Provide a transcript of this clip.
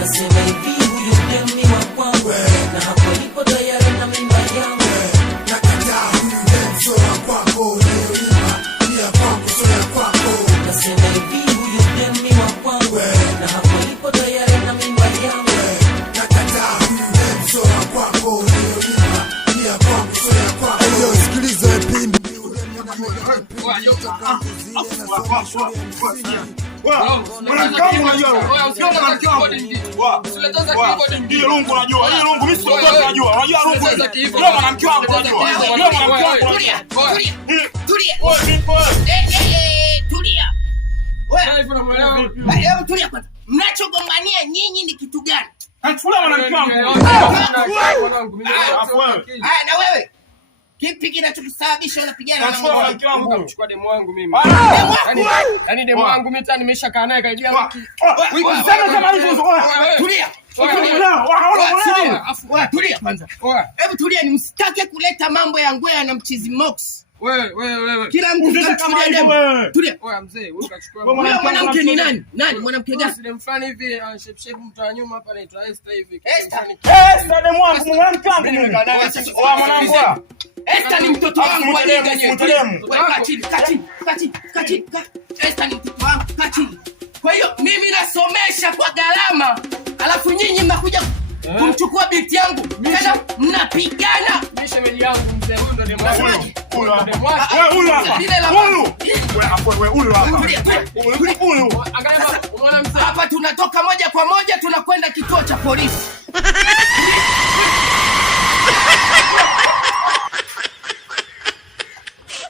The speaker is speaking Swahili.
Nasema hivi huyu demi wa kwangu, na hapo nipo tayari na mimba yangu. Nakataa huyu demi sio wa kwako, unayoimba ni ya kwangu sio ya kwako. Nasema hivi huyu demi wa kwangu, na hapo nipo tayari na mimba yangu. Nakataa huyu demi sio wa kwako, unayoimba ni ya kwangu sio ya kwako. Ayo sikiliza epimbi mnachogombania nyinyi ni kitu gani? Na wewe kipi kinachokusababisha unapigana na mwanangu? Kumchukua demu wangu mimi. Yaani demu wangu mimi tena nimeshakaa naye karibia wiki. Sema kama hivyo. Tulia. Tulia kwanza. Hebu tulia, msitake kuleta mambo ya ngwea na mchizi Mox. Wewe. Kila mtu kama demu. Tulia. Oya mzee, wewe ukachukua. Wewe mwanamke ni nani? Nani mwanamke gani? Sile mfano hivi, shape mtu wa nyuma hapa anaitwa Esther hivi. Esther demu wangu mwanamke wangu mimi. Wa mwanangu. Esther ni mtoto wangu wa liga nyewe. Kachini. Esther ni mtoto wangu, kachini. Kwa hiyo mimi nasomesha kwa gharama, alafu nyinyi mnakuja kumchukua binti yangu. Tena mnapigana. Mimi shemeji yangu mzee, huyu ndo demu wangu. Huyu hapa. Hapa tunatoka moja kwa moja tunakwenda kituo cha polisi.